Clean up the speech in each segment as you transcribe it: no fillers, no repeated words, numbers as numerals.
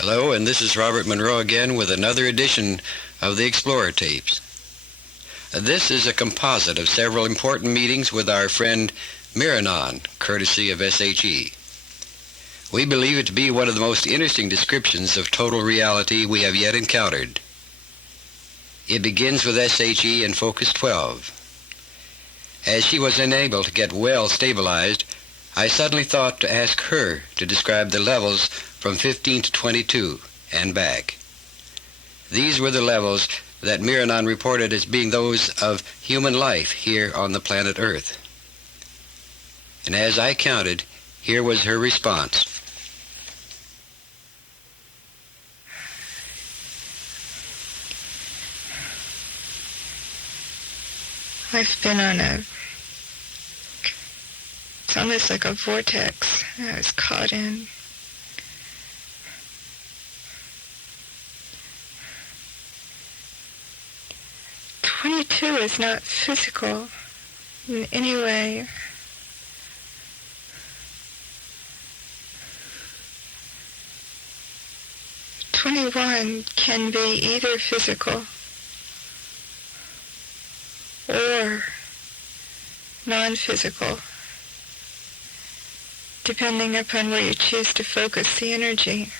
Hello, and this is Robert Monroe again with another edition of the Explorer Tapes. This is a composite of several important meetings with our friend Miranon, courtesy of SHE. We believe it to be one of the most interesting descriptions of total reality we have yet encountered. It begins with SHE in Focus 12. As she was unable to get well stabilized, I suddenly thought to ask her to describe the levels from 15 to 22 and back. These were the levels that Miranon reported as being those of human life here on the planet Earth. And as I counted, here was her response. I've been on it's almost like a vortex I was caught in. "22 is not physical in any way. "21 can be either physical or non-physical, depending upon where you choose to focus the energy.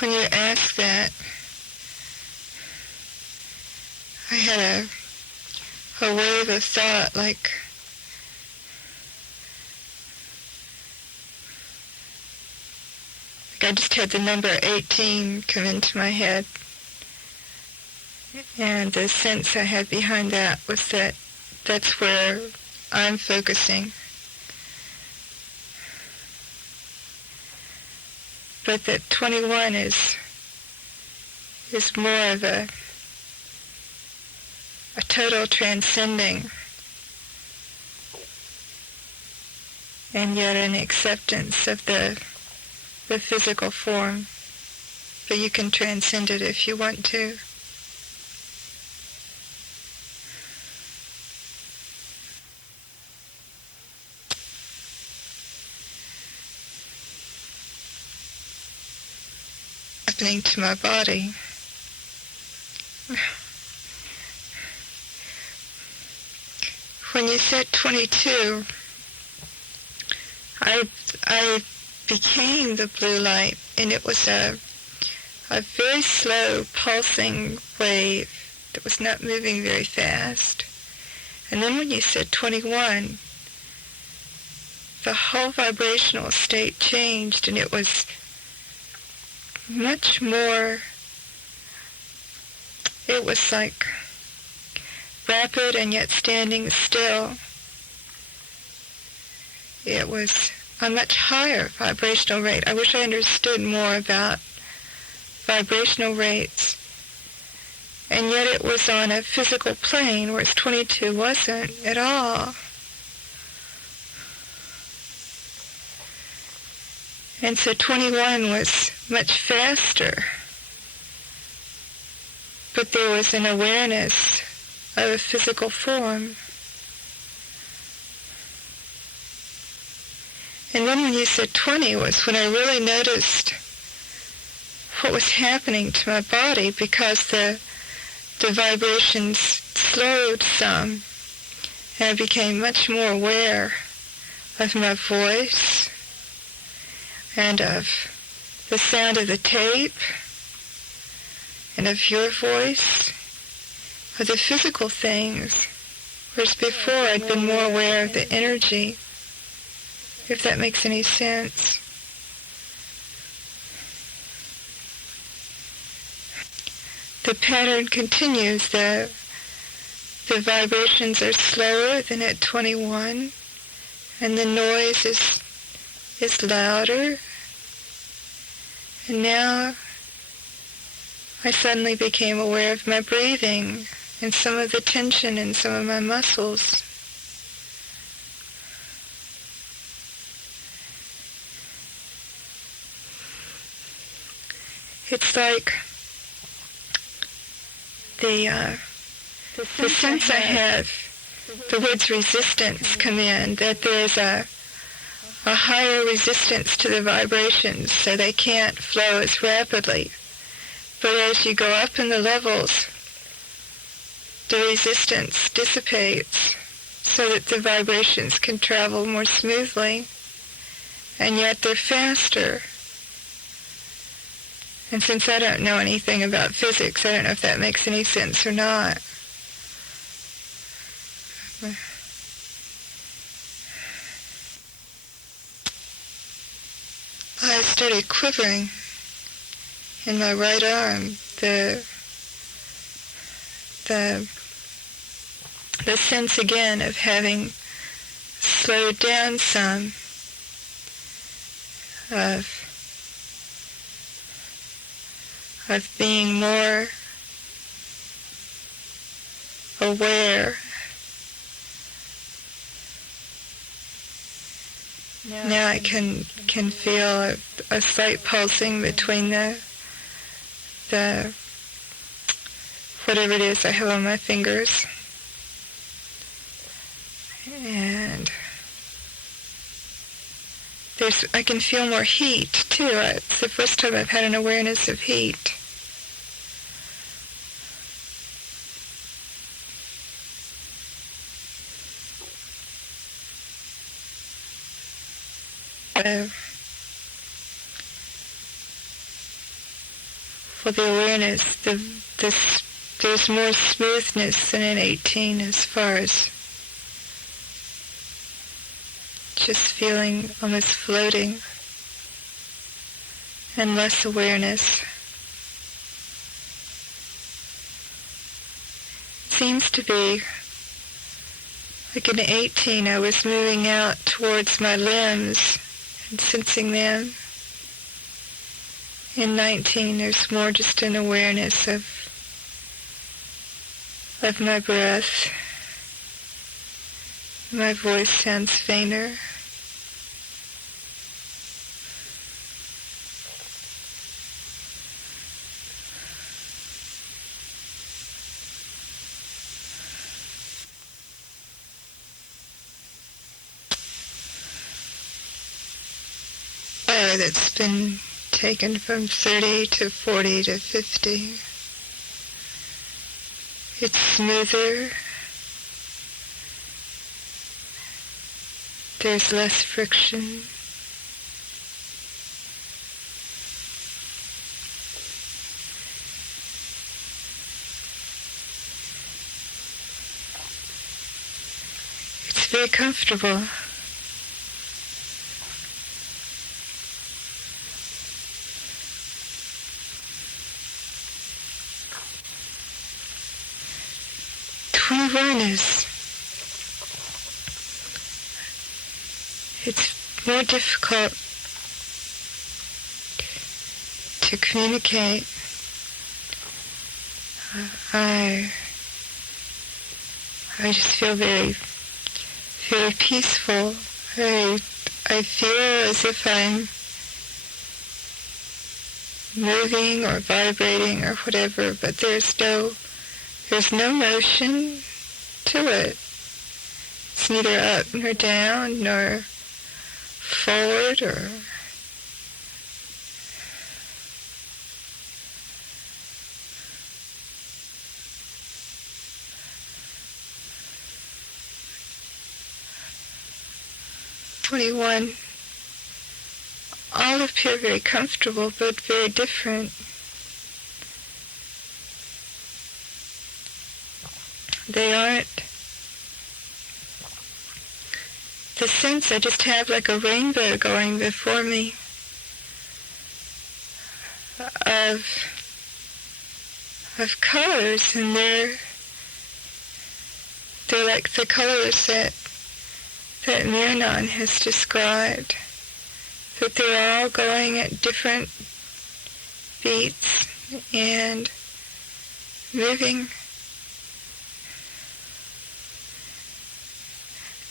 When you ask that, I had a wave of thought like I just had the number 18 come into my head. And the sense I had behind that was that that's where I'm focusing. But that 21 is more of a total transcending and yet an acceptance of the physical form. But you can transcend it if you want to. Happening to my body. When you said 22, I became the blue light, and it was a very slow pulsing wave that was not moving very fast. And then when you said 21, the whole vibrational state changed, and it was much more, it was like rapid and yet standing still. It was a much higher vibrational rate. I wish I understood more about vibrational rates. And yet it was on a physical plane, whereas 22 wasn't at all. And so 21 was much faster. But there was an awareness of a physical form. And then when you said 20 was when I really noticed what was happening to my body, because the vibrations slowed some, and I became much more aware of my voice and of the sound of the tape and of your voice, of the physical things, whereas before I'd been more aware of the energy, if that makes any sense. The pattern continues. The vibrations are slower than at 21, and the noise is louder. And now I suddenly became aware of my breathing and some of the tension in some of my muscles. It's like the sense I have the words resistance come in, that there's a higher resistance to the vibrations, so they can't flow as rapidly. But as you go up in the levels, the resistance dissipates so that the vibrations can travel more smoothly, and yet they're faster. And since I don't know anything about physics, I don't know if that makes any sense or not. I started quivering in my right arm. The sense again of having slowed down some, of being more aware. Now I can feel a slight pulsing between the whatever it is I have on my fingers. And I can feel more heat too. It's the first time I've had an awareness of heat. For the awareness, there's more smoothness than in 18 as far as just feeling almost floating, and less awareness. Seems to be like in 18 I was moving out towards my limbs and sensing them. In 19 there's more just an awareness of my breath. My voice sounds fainter. That's been taken from 30 to 40 to 50. It's smoother. There's less friction. It's very comfortable. Awareness. It's more difficult to communicate. I just feel very, very peaceful. I feel as if I'm moving or vibrating or whatever, but there's no motion to it. It's neither up nor down nor forward or "21. All appear very comfortable, but very different. They aren't the sense. I just have like a rainbow going before me of colors, and they're like the colors that Miranon has described, that they're all going at different beats and moving.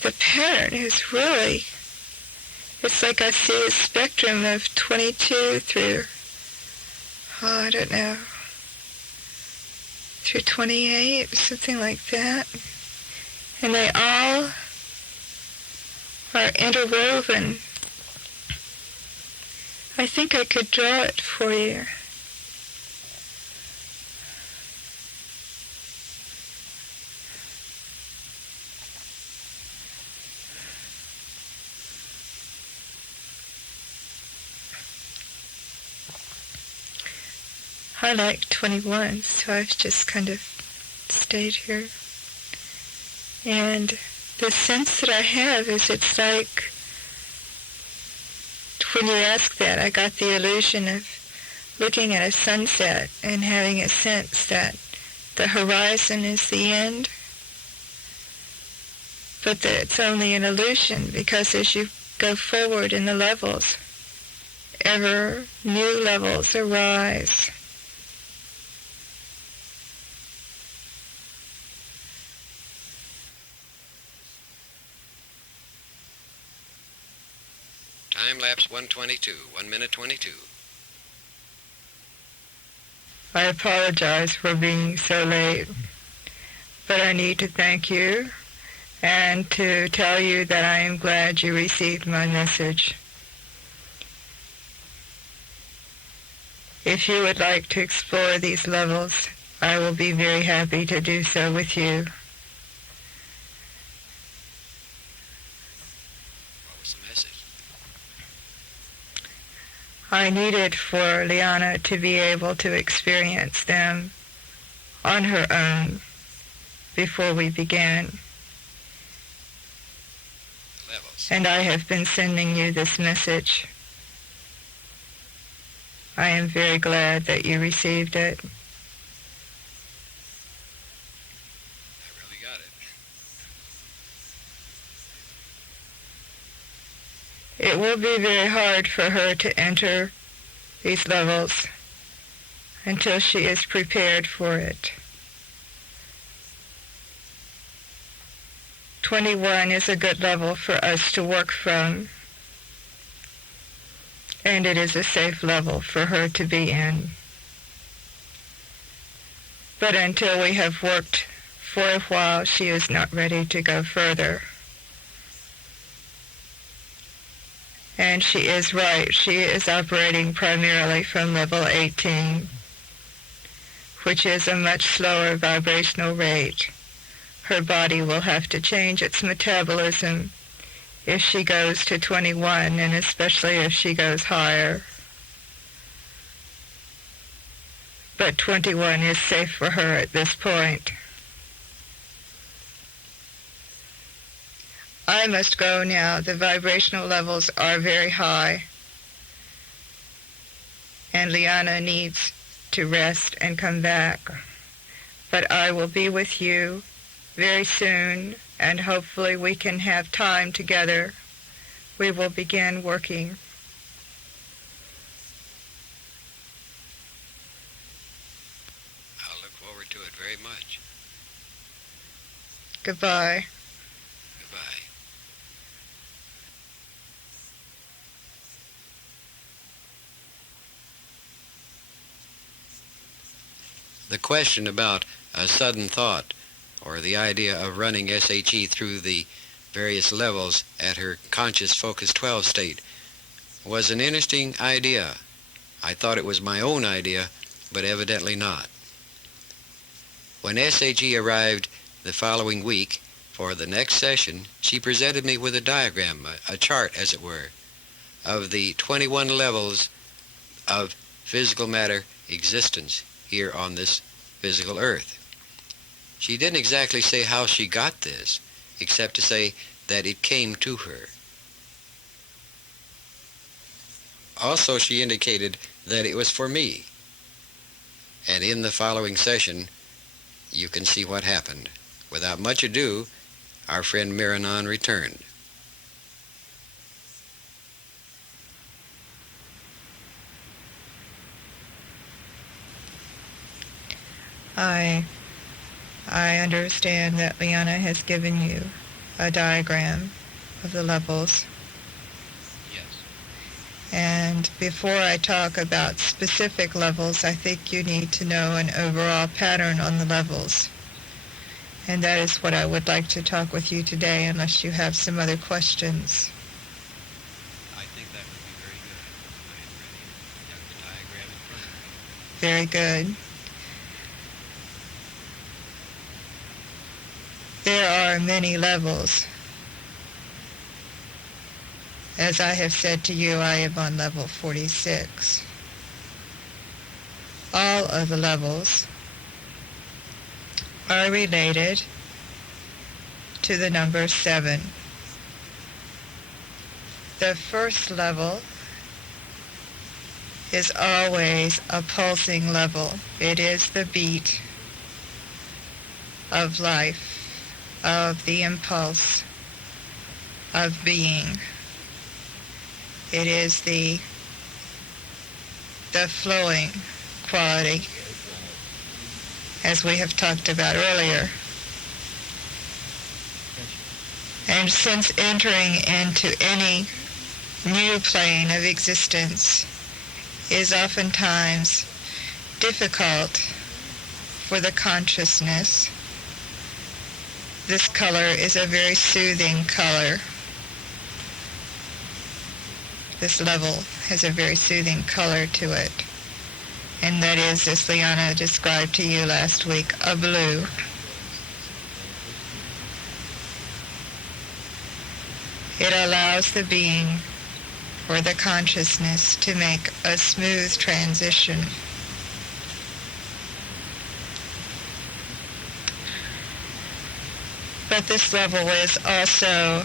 The pattern is really, it's like I see a spectrum of 22 through, I don't know, through 28, something like that. And they all are interwoven. I think I could draw it for you. I like 21, so I've just kind of stayed here. And the sense that I have is it's like, when you ask that, I got the illusion of looking at a sunset and having a sense that the horizon is the end, but that it's only an illusion, because as you go forward in the levels, ever new levels arise. Time lapse 122, 1 minute 22. I apologize for being so late, but I need to thank you and to tell you that I am glad you received my message. If you would like to explore these levels, I will be very happy to do so with you. What was the message? I needed for Liana to be able to experience them on her own before we began. Levels. And I have been sending you this message. I am very glad that you received it. I really got it. It will be very hard for her to enter these levels until she is prepared for it. 21 is a good level for us to work from, and it is a safe level for her to be in. But until we have worked for a while, she is not ready to go further. And she is right. She is operating primarily from level 18, which is a much slower vibrational rate. Her body will have to change its metabolism if she goes to 21, and especially if she goes higher. But 21 is safe for her at this point. I must go now. The vibrational levels are very high, and Liana needs to rest and come back. But I will be with you very soon, and hopefully we can have time together. We will begin working. I'll look forward to it very much. Goodbye. Goodbye. The question about a sudden thought, or the idea of running SHE through the various levels at her conscious focus 12 state, was an interesting idea. I thought it was my own idea, but evidently not. When SHE arrived the following week for the next session, she presented me with a diagram, a chart as it were, of the 21 levels of physical matter existence here on this physical earth. She didn't exactly say how she got this, except to say that it came to her. Also, she indicated that it was for me. And in the following session, you can see what happened. Without much ado, our friend Miranon returned. I understand that Liana has given you a diagram of the levels. Yes. And before I talk about specific levels, I think you need to know an overall pattern on the levels. And that is what I would like to talk with you today, unless you have some other questions. I think that would be very good. I have the diagram in front of me. Very good. There are many levels. As I have said to you, I am on level 46. All of the levels are related to the number 7. The first level is always a pulsing level. It is the beat of life, of the impulse of being. It is the flowing quality, as we have talked about earlier. And since entering into any new plane of existence is oftentimes difficult for the consciousness, this color is a very soothing color. This level has a very soothing color to it. And that is, as Liana described to you last week, a blue. It allows the being or the consciousness to make a smooth transition. But this level is also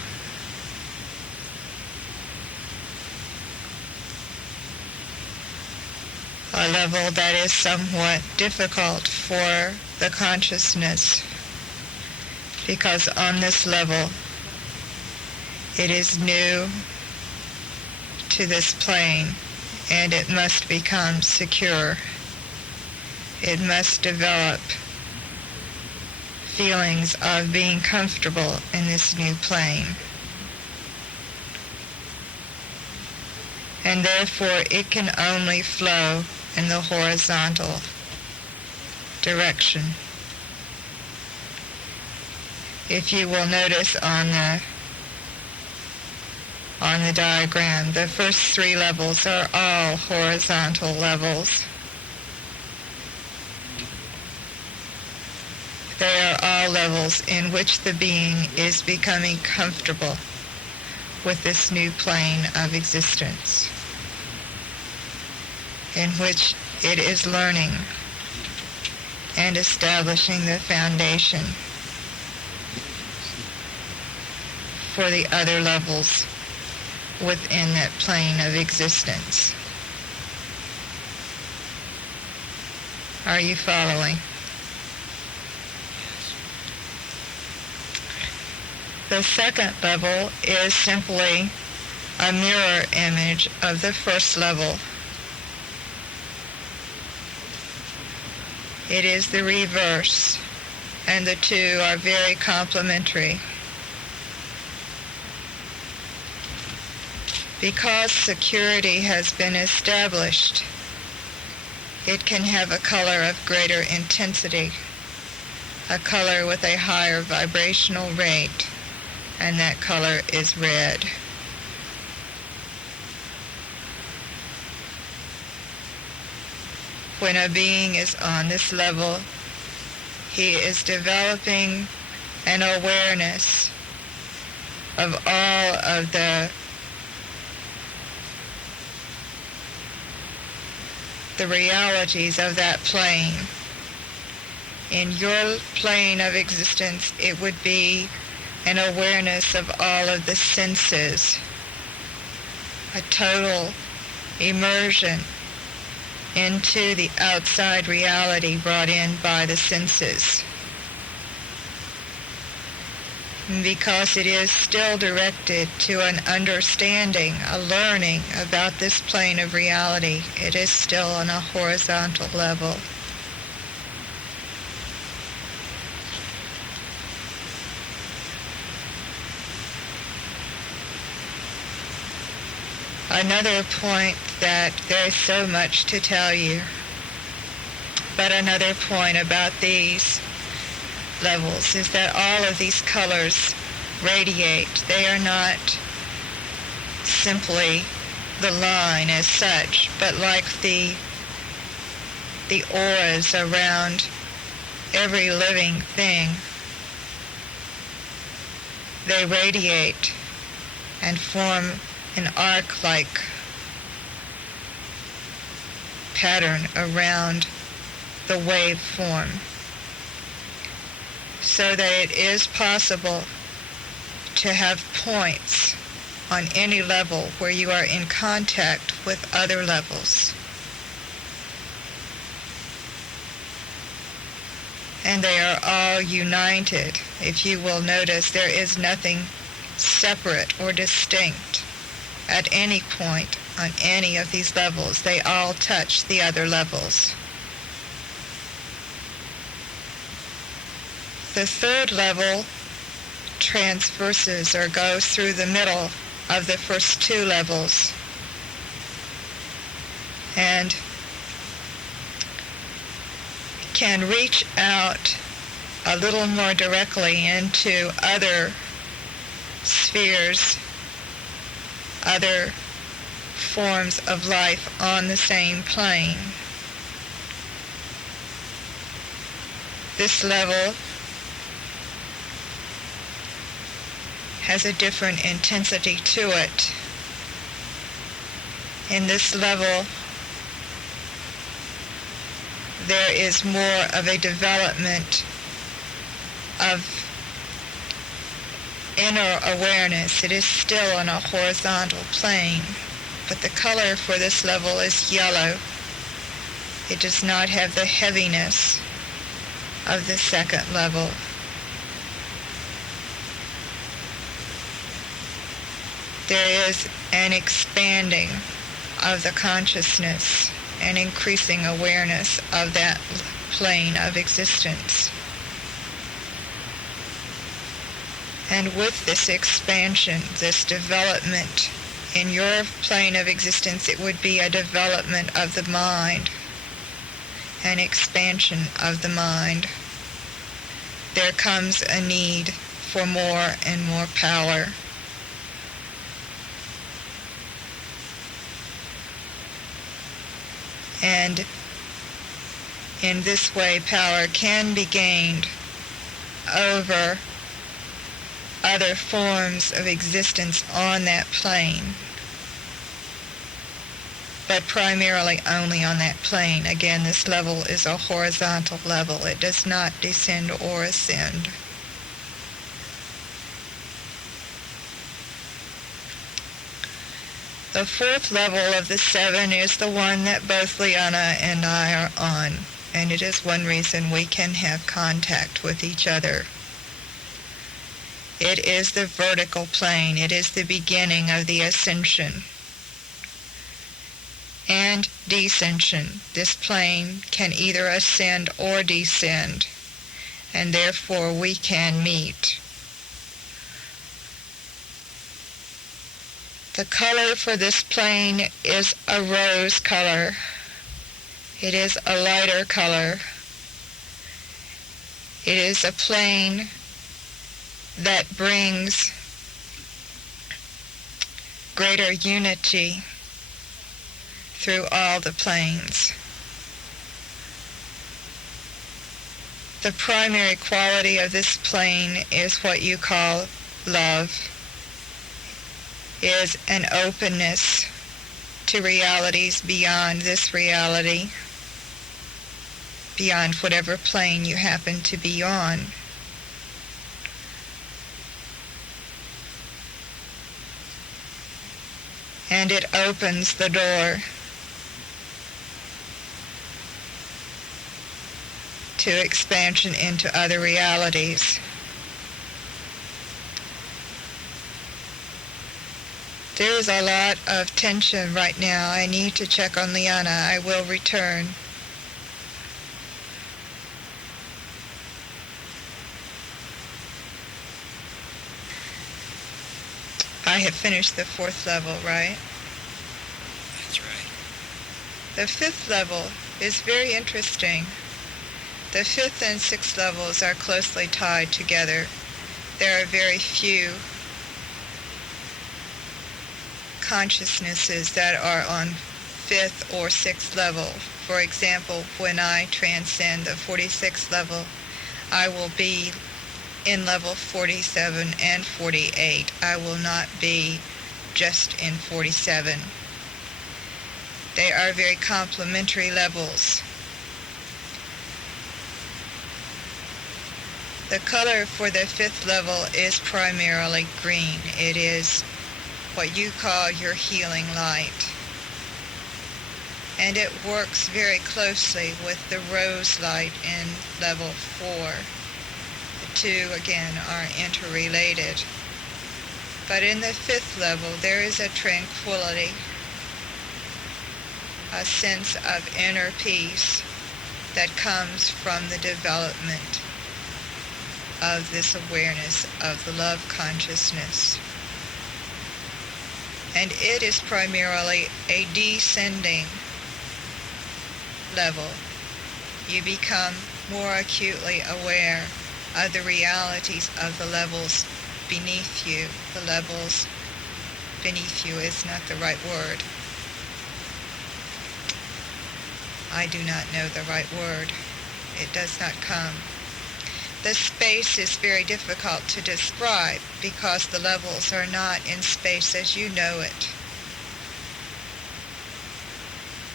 a level that is somewhat difficult for the consciousness, because on this level it is new to this plane, and it must become secure. It must develop feelings of being comfortable in this new plane. And therefore it can only flow in the horizontal direction. If you will notice on the diagram, the first 3 levels are all horizontal levels. They are all levels in which the being is becoming comfortable with this new plane of existence, in which it is learning and establishing the foundation for the other levels within that plane of existence. Are you following? The second level is simply a mirror image of the first level. It is the reverse, and the two are very complementary. Because security has been established, it can have a color of greater intensity, a color with a higher vibrational rate, and that color is red. When a being is on this level, he is developing an awareness of all of the realities of that plane. In your plane of existence, it would be an awareness of all of the senses, a total immersion into the outside reality brought in by the senses. Because it is still directed to an understanding, a learning about this plane of reality, it is still on a horizontal level. Another point that there is so much to tell you, but another point about these levels is that all of these colors radiate. They are not simply the line as such, but like the auras around every living thing. They radiate and form an arc-like pattern around the wave form, so that it is possible to have points on any level where you are in contact with other levels. And they are all united. If you will notice, there is nothing separate or distinct at any point on any of these levels. They all touch the other levels. The third level transverses or goes through the middle of the first two levels and can reach out a little more directly into other spheres, other forms of life on the same plane. This level has a different intensity to it. In this level, there is more of a development of inner awareness. It is still on a horizontal plane, but the color for this level is yellow. It does not have the heaviness of the second level. There is an expanding of the consciousness, an increasing awareness of that plane of existence. And with this expansion, this development in your plane of existence, it would be a development of the mind, an expansion of the mind. There comes a need for more and more power. And in this way, power can be gained over other forms of existence on that plane, but primarily only on that plane. Again, this level is a horizontal level. It does not descend or ascend. The fourth level of the seven is the one that both Liana and I are on, and it is one reason we can have contact with each other. It is the vertical plane. It is the beginning of the ascension and descension. This plane can either ascend or descend, and therefore we can meet. The color for this plane is a rose color. It is a lighter color. It is a plane that brings greater unity through all the planes. The primary quality of this plane is what you call love. Is an openness to realities beyond this reality, beyond whatever plane you happen to be on. And it opens the door to expansion into other realities. There is a lot of tension right now. I need to check on Liana. I will return. I have finished the fourth level, right? That's right. The fifth level is very interesting. The fifth and sixth levels are closely tied together. There are very few consciousnesses that are on fifth or sixth level. For example, when I transcend the 46th level, I will be in level 47 and 48. I will not be just in 47. They are very complementary levels. The color for the fifth level is primarily green. It is what you call your healing light. And it works very closely with the rose light in level 4. The two, again, are interrelated. But in the fifth level, there is a tranquility, a sense of inner peace that comes from the development of this awareness of the love consciousness. And it is primarily a descending level. You become more acutely aware of the realities of the levels beneath you. The levels beneath you is not the right word. I do not know the right word. It does not come. The space is very difficult to describe because the levels are not in space as you know it.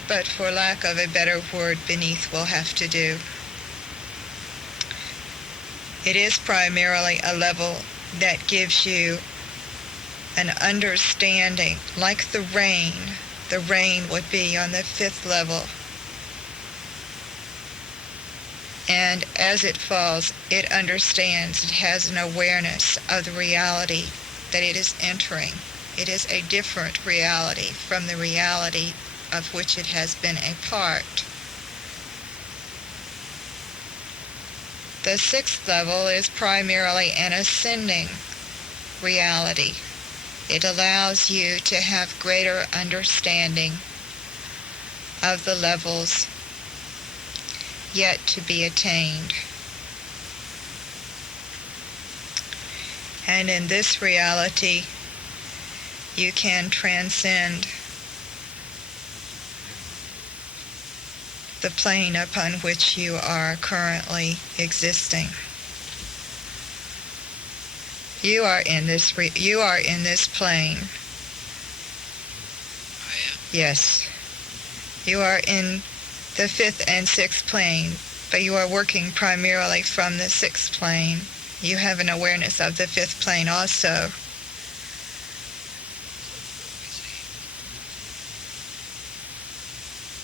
But for lack of a better word, beneath will have to do. It is primarily a level that gives you an understanding, like the rain. The rain would be on the fifth level. And as it falls, it understands, it has an awareness of the reality that it is entering. It is a different reality from the reality of which it has been a part. The sixth level is primarily an ascending reality. It allows you to have greater understanding of the levels yet to be attained. And in this reality, you can transcend the plane upon which you are currently existing. You are in this plane. I am? Yes. You are in the fifth and sixth plane, but you are working primarily from the sixth plane. You have an awareness of the fifth plane also.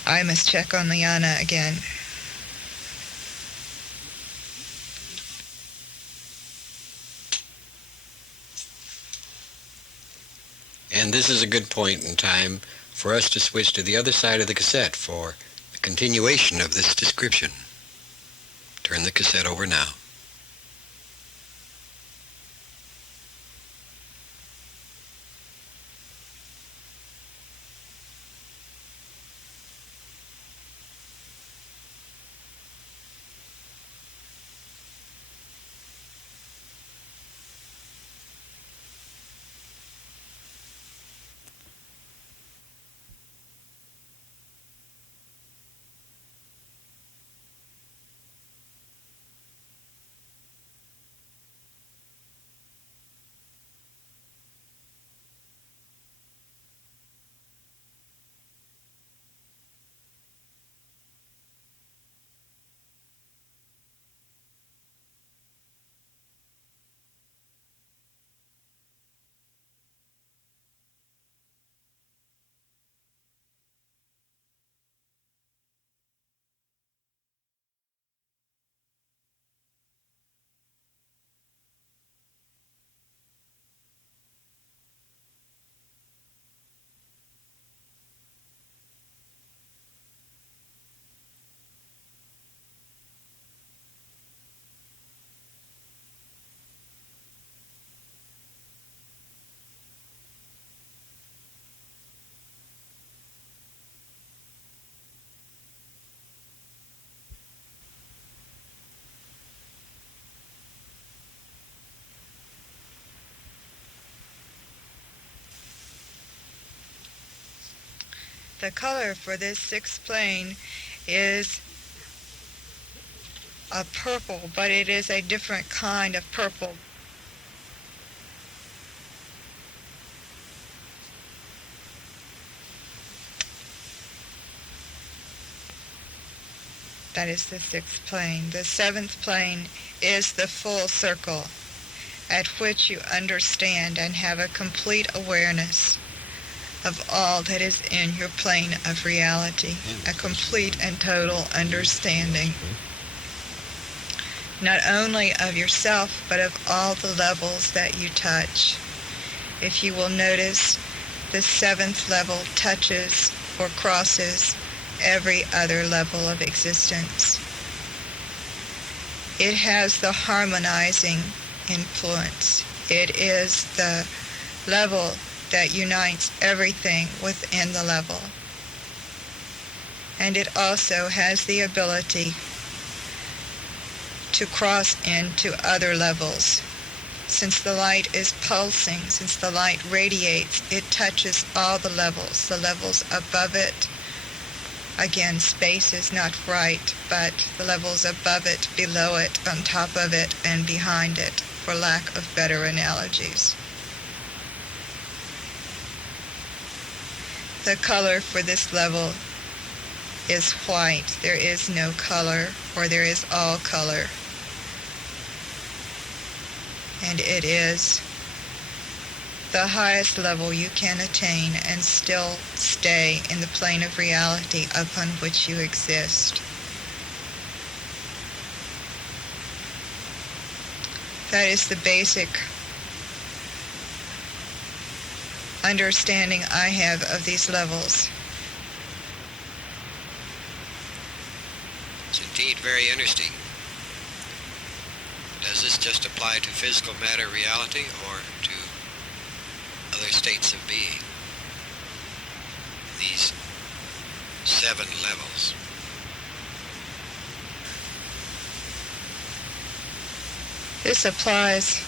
I must check on Liana again. And this is a good point in time for us to switch to the other side of the cassette for the continuation of this description. Turn the cassette over now. The color for this sixth plane is a purple, but it is a different kind of purple. That is the sixth plane. The seventh plane is the full circle, at which you understand and have a complete awareness of all that is in your plane of reality, a complete and total understanding, not only of yourself, but of all the levels that you touch. If you will notice, the seventh level touches or crosses every other level of existence. It has the harmonizing influence. It is the level that unites everything within the level. And it also has the ability to cross into other levels. Since the light is pulsing, since the light radiates, it touches all the levels above it. Again, space is not right, but the levels above it, below it, on top of it, and behind it, for lack of better analogies. The color for this level is white. There is no color, or there is all color. And it is the highest level you can attain and still stay in the plane of reality upon which you exist. That is the basic understanding I have of these levels. It's indeed very interesting. Does this just apply to physical matter reality or to other states of being? These 7 levels. This applies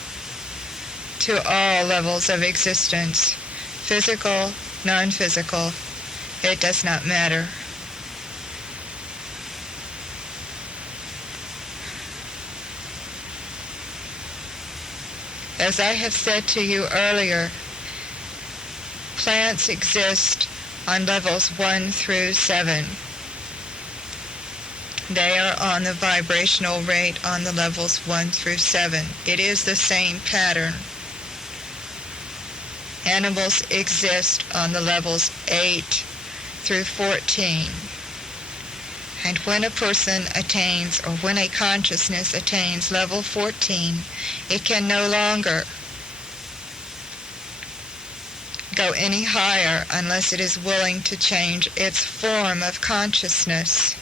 to all levels of existence, physical, non-physical. It does not matter. As I have said to you earlier, plants exist on levels 1 through 7. They are on the vibrational rate on the levels 1 through 7. It is the same pattern. Animals exist on the levels 8 through 14. And when a person attains, or when a consciousness attains level 14, it can no longer go any higher unless it is willing to change its form of consciousness.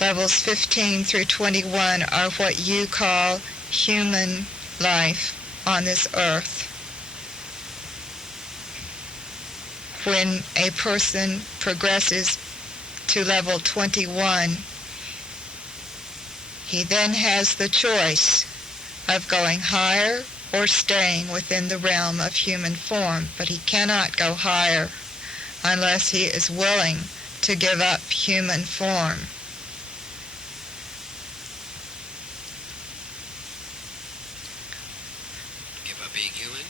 Levels 15 through 21 are what you call human life on this earth. When a person progresses to level 21, he then has the choice of going higher or staying within the realm of human form, but he cannot go higher unless he is willing to give up human form. Give up being human?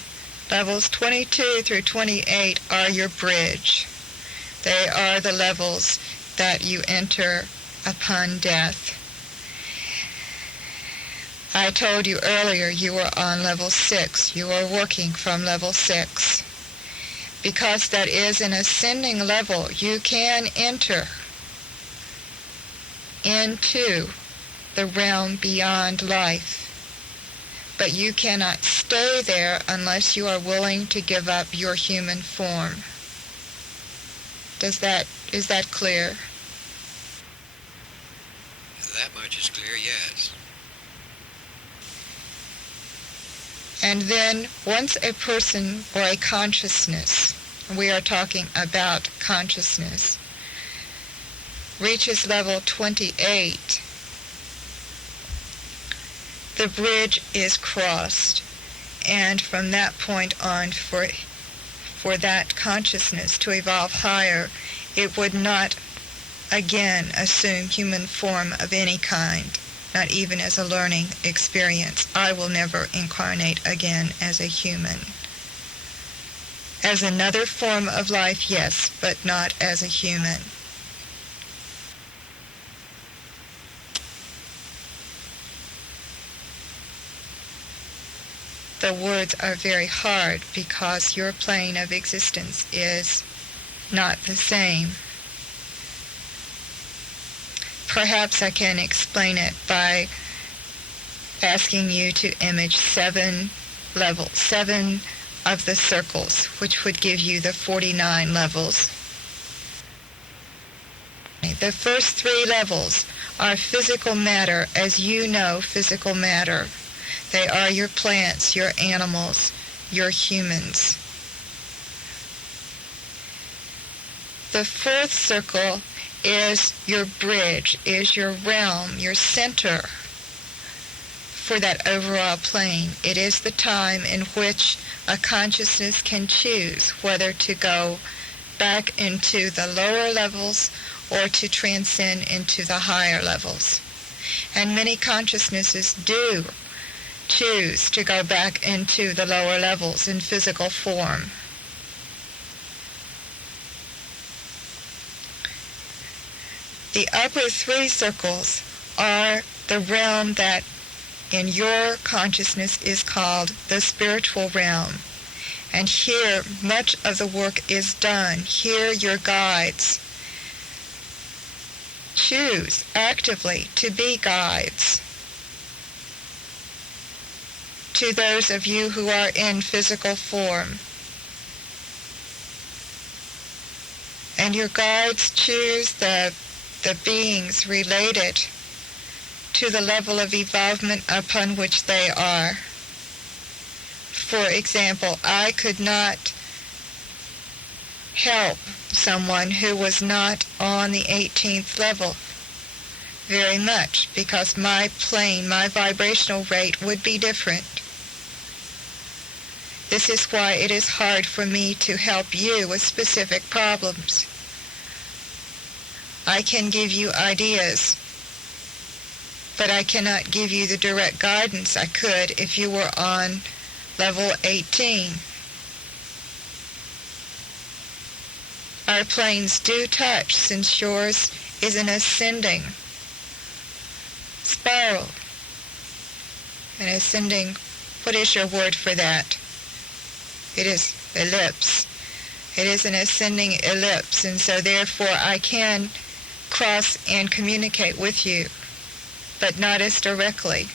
Levels 22 through 28 are your bridge. They are the levels that you enter upon death. I told you earlier you were on level 6. You are working from level 6. Because that is an ascending level, you can enter into the realm beyond life. But you cannot stay there unless you are willing to give up your human form. Is that clear? That much is clear, yes. And then once a person or a consciousness, we are talking about consciousness, reaches level 28, the bridge is crossed, and from that point on, for for that consciousness to evolve higher, it would not again assume human form of any kind, not even as a learning experience. I will never incarnate again as a human. As another form of life, yes, but not as a human. The words are very hard because your plane of existence is not the same. Perhaps I can explain it by asking you to image 7 levels, 7 of the circles, which would give you the 49 levels. The first 3 levels are physical matter, as you know physical matter. They are your plants, your animals, your humans. The 4th circle is your bridge, is your realm, your center for that overall plane. It is the time in which a consciousness can choose whether to go back into the lower levels or to transcend into the higher levels. And many consciousnesses do choose to go back into the lower levels in physical form. The upper 3 circles are the realm that in your consciousness is called the spiritual realm. And here much of the work is done. Here your guides choose actively to be guides to those of you who are in physical form. And your guides choose the beings related to the level of evolvement upon which they are. For example, I could not help someone who was not on the 18th level very much because my plane, my vibrational rate would be different. This is why it is hard for me to help you with specific problems. I can give you ideas, but I cannot give you the direct guidance I could if you were on level 18. Our planes do touch since yours is an ascending spiral. An ascending, what is your word for that? It is ellipse. It is an ascending ellipse, and so therefore I can cross and communicate with you, but not as directly.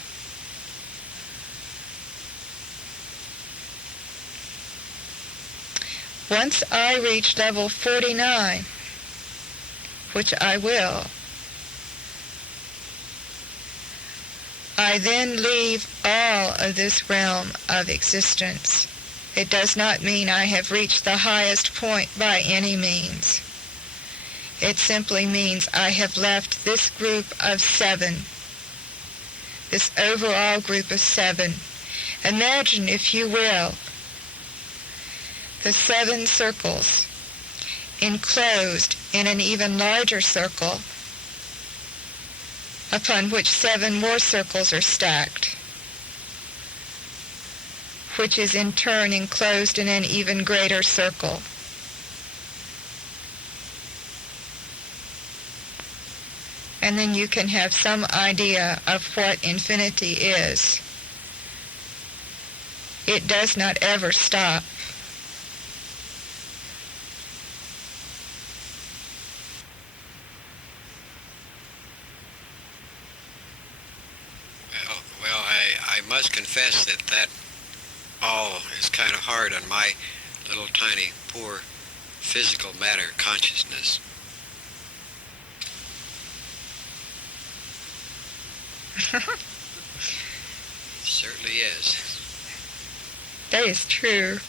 Once I reach level 49, which I will, I then leave all of this realm of existence. It does not mean I have reached the highest point by any means. It simply means I have left this group of 7, this overall group of 7. Imagine, if you will, the 7 circles enclosed in an even larger circle upon which 7 more circles are stacked, which is in turn enclosed in an even greater circle. And then you can have some idea of what infinity is. It does not ever stop. Well, I must confess that all is kind of hard on my little tiny, poor physical matter consciousness. Certainly is. That is true.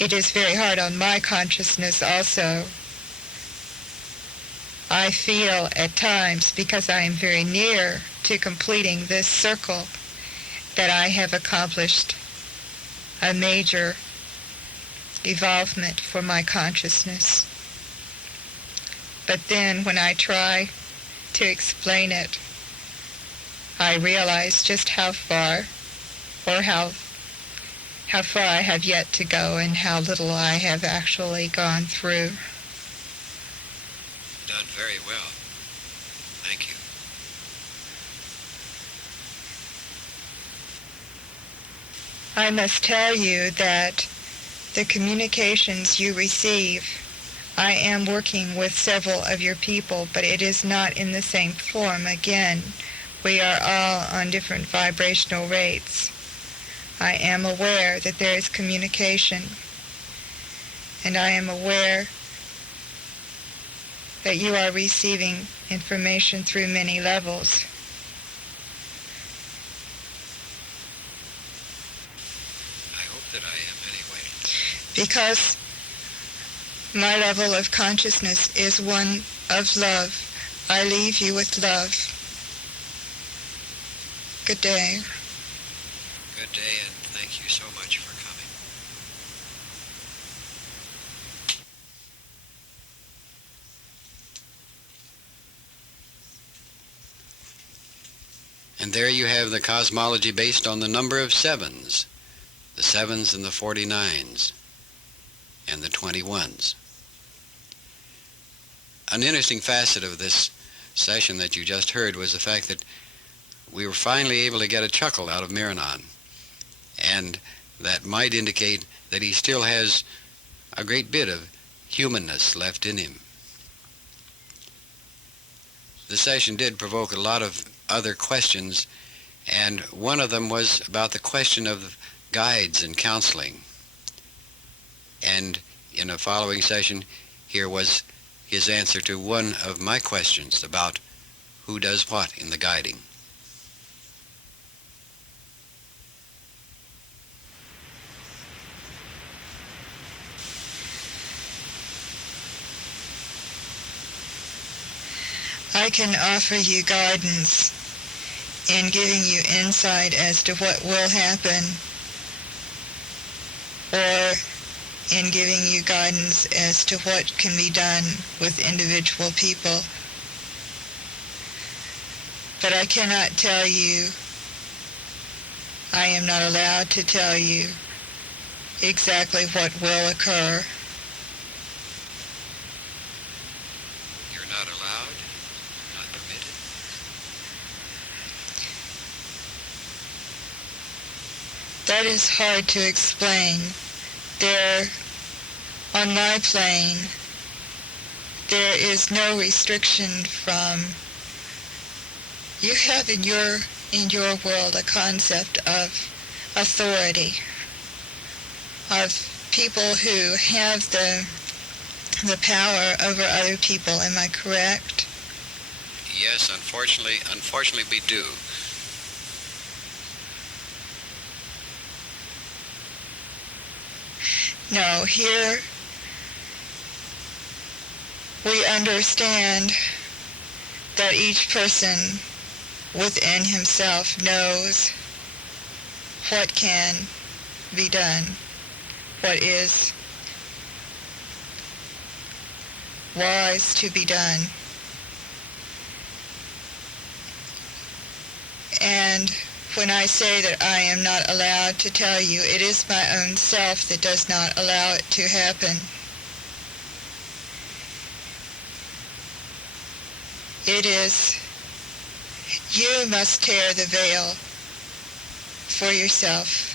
It is very hard on my consciousness also. I feel at times, because I am very near to completing this circle, that I have accomplished a major evolvement for my consciousness. But then when I try to explain it, I realize just how far, or how far I have yet to go and how little I have actually gone through. Done very well. Thank you. I must tell you that the communications you receive, I am working with several of your people, but it is not in the same form. Again, we are all on different vibrational rates. I am aware that there is communication, and I am aware that you are receiving information through many levels. I hope that I am anyway. Because my level of consciousness is one of love. I leave you with love. Good day. Good day, and thank you so much for coming. And there you have the cosmology based on the number of sevens, the 7s and the 49s, and the 21s. An interesting facet of this session that you just heard was the fact that we were finally able to get a chuckle out of Miranon, and that might indicate that he still has a great bit of humanness left in him. The session did provoke a lot of other questions, and one of them was about the question of guides and counseling. And in a following session, here was his answer to one of my questions about who does what in the guiding. I can offer you guidance in giving you insight as to what will happen, or in giving you guidance as to what can be done with individual people. But I cannot tell you, I am not allowed to tell you exactly what will occur. You're not allowed? Not permitted? That is hard to explain. There, on my plane, there is no restriction from, you have in your world a concept of authority, of people who have the power over other people. Am I correct? Yes, unfortunately we do. No, here we understand that each person within himself knows what can be done, what is wise to be done. And when I say that I am not allowed to tell you, it is my own self that does not allow it to happen. It is, you must tear the veil for yourself.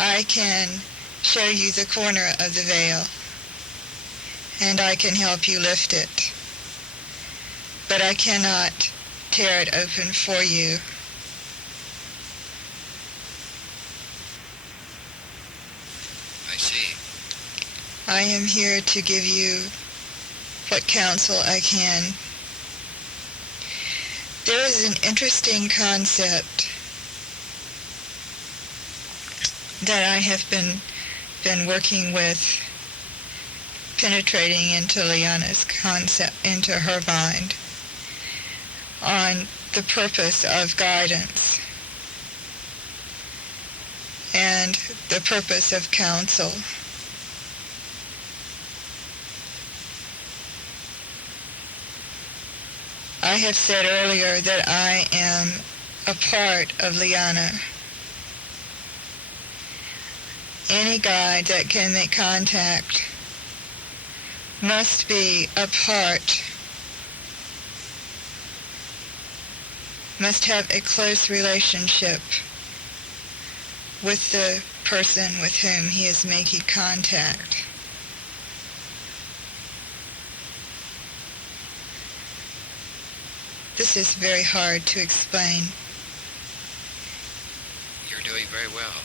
I can show you the corner of the veil, and I can help you lift it, but I cannot tear it open for you. I see. I am here to give you what counsel I can. There is an interesting concept that I have been working with penetrating into Liana's concept, into her mind, on the purpose of guidance and the purpose of counsel. I have said earlier that I am a part of Liana. Any guide that can make contact must be a part, must have a close relationship with the person with whom he is making contact. This is very hard to explain. You're doing very well.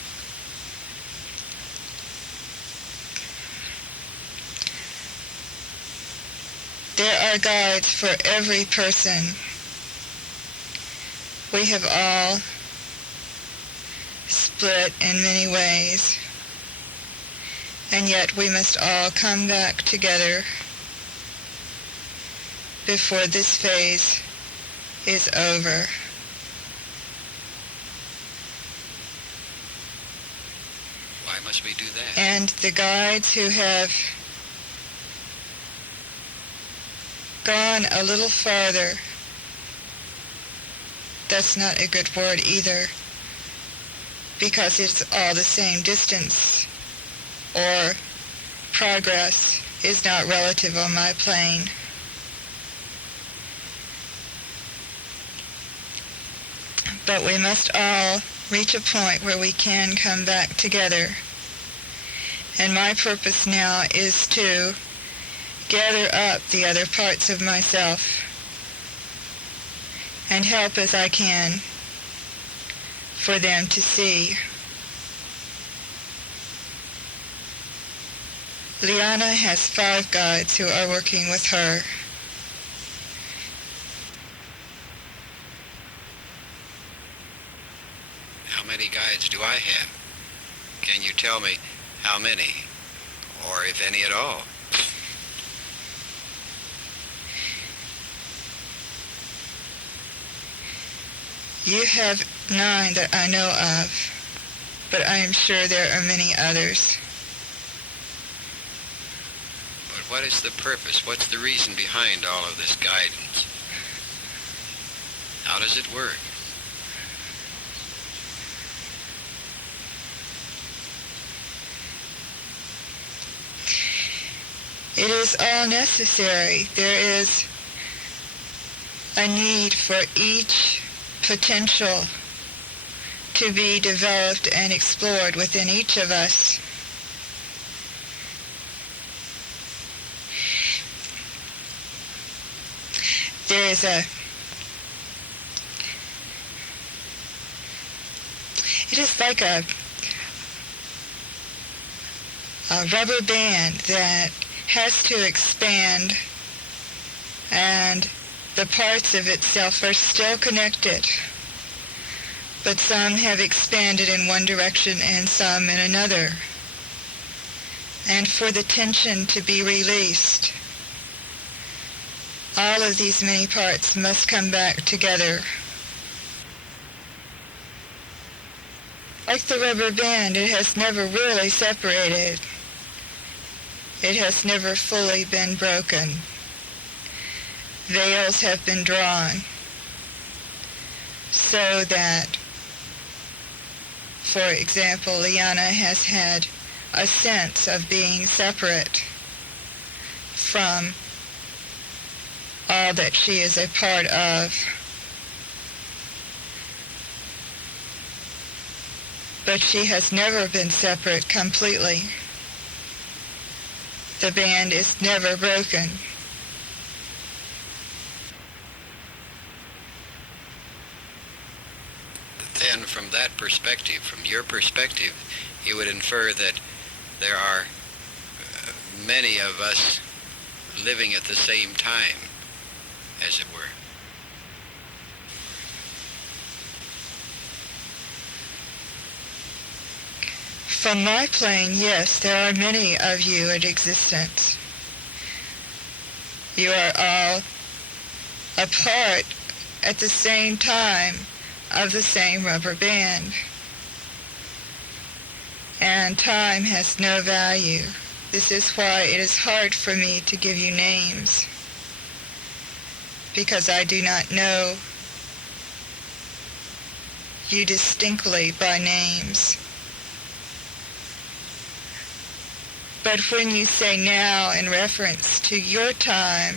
There are guides for every person. We have all split in many ways, and yet we must all come back together before this phase is over. Why must we do that? And the guides who have gone a little farther, that's not a good word either, because it's all the same distance, or progress is not relative on my plane. But we must all reach a point where we can come back together. And my purpose now is to gather up the other parts of myself and help as I can for them to see. Liana has 5 guides who are working with her. How many guides do I have? Can you tell me how many, or if any at all? You have 9 that I know of, but I am sure there are many others. But what is the purpose? What's the reason behind all of this guidance? How does it work? It is all necessary. There is a need for each potential to be developed and explored within each of us. There is it is like a rubber band that has to expand, and the parts of itself are still connected, but some have expanded in one direction and some in another. And for the tension to be released, all of these many parts must come back together. Like the rubber band, it has never really separated. It has never fully been broken. Veils have been drawn so that, for example, Liana has had a sense of being separate from all that she is a part of. But she has never been separate completely. The band is never broken. Then from that perspective, from your perspective, you would infer that there are many of us living at the same time, as it were. From my plane, yes, there are many of you in existence. You are all a part at the same time of the same rubber band. And time has no value. This is why it is hard for me to give you names, because I do not know you distinctly by names. But when you say now in reference to your time,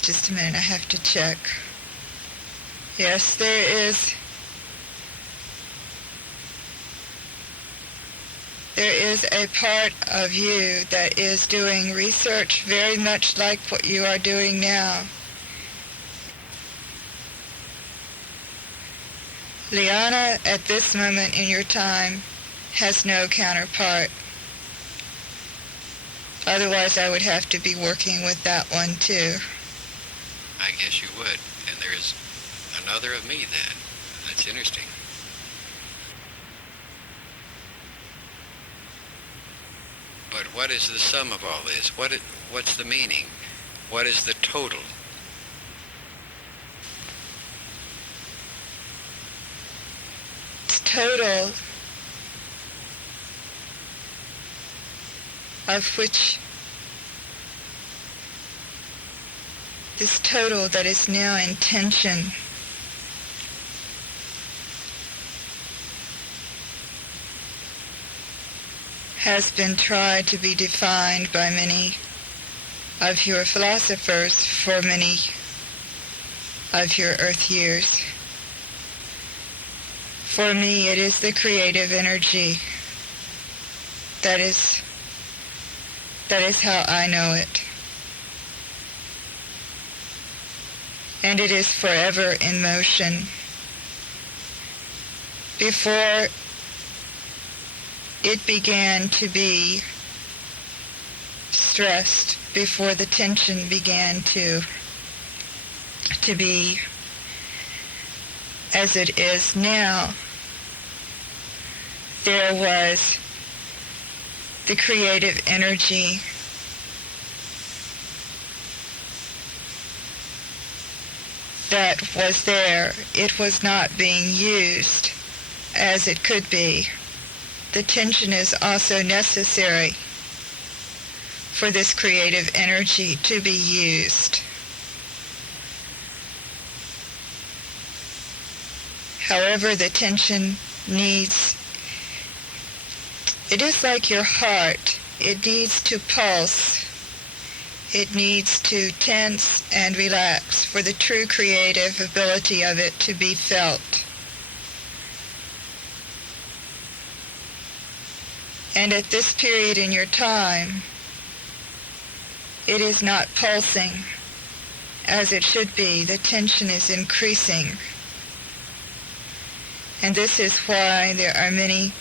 just a minute, I have to check. Yes, there is a part of you that is doing research very much like what you are doing now. Liana, at this moment in your time, has no counterpart. Otherwise, I would have to be working with that one too. I guess you would. And there is another of me then. That's interesting. But what is the sum of all this? What's the meaning? What is the total? It's total, of which this total that is now in tension has been tried to be defined by many of your philosophers for many of your earth years. For me, it is the creative energy. That is how I know it. And it is forever in motion. Before it began to be stressed, before the tension began to be as it is now, there was the creative energy that was there. It was not being used as it could be. The tension is also necessary for this creative energy to be used. However, the tension needs, it is like your heart. It needs to pulse. It needs to tense and relax for the true creative ability of it to be felt. And at this period in your time, it is not pulsing as it should be. The tension is increasing. And this is why there are many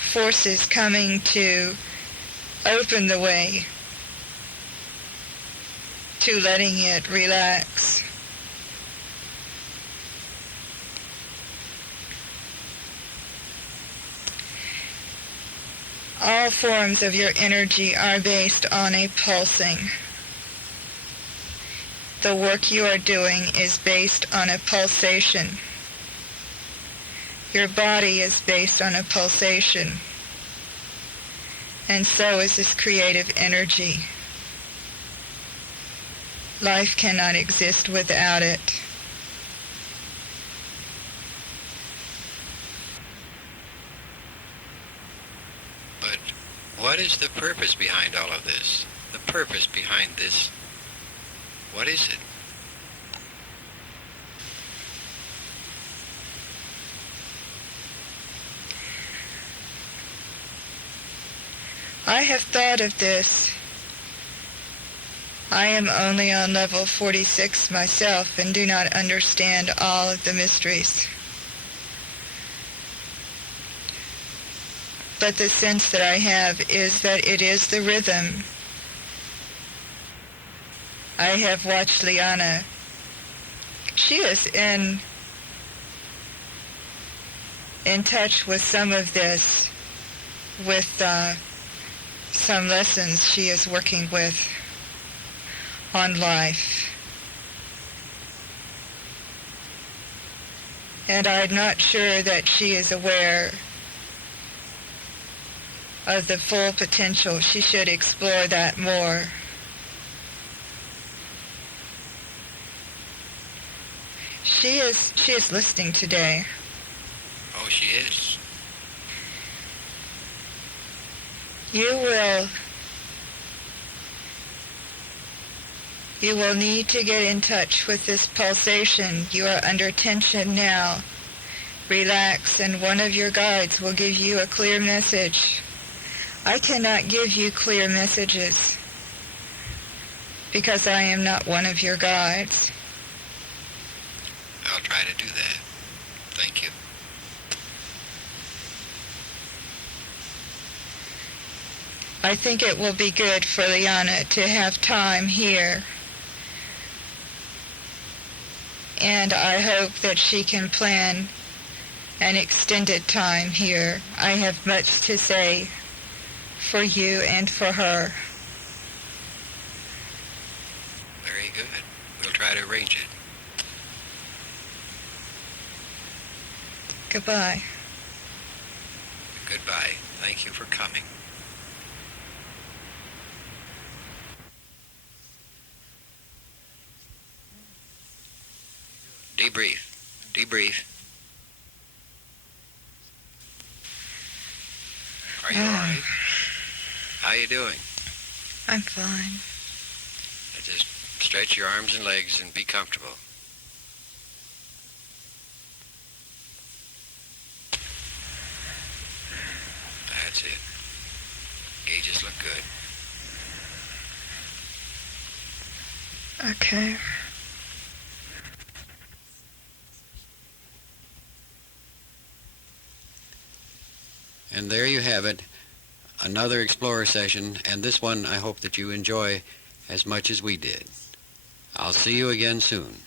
forces coming to open the way to letting it relax. All forms of your energy are based on a pulsing. The work you are doing is based on a pulsation. Your body is based on a pulsation. And so is this creative energy. Life cannot exist without it. But what is the purpose behind all of this? The purpose behind this, what is it? I have thought of this. I am only on level 46 myself and do not understand all of the mysteries. But the sense that I have is that it is the rhythm. I have watched Liana. She is in in touch with some of this, with some lessons she is working with on life. And I'm not sure that she is aware of the full potential. She should explore that more. She is listening today. Oh, she is? You will need to get in touch with this pulsation. You are under tension now. Relax, and one of your guides will give you a clear message. I cannot give you clear messages because I am not one of your guides. I'll try to do that. Thank you. I think it will be good for Liana to have time here. And I hope that she can plan an extended time here. I have much to say for you and for her. Very good. We'll try to arrange it. Goodbye. Goodbye. Thank you for coming. Debrief. Debrief. Are you all right? How you doing? I'm fine. Just stretch your arms and legs and be comfortable. That's it. Gauges look good. Okay. And there you have it, another Explorer session, and this one I hope that you enjoy as much as we did. I'll see you again soon.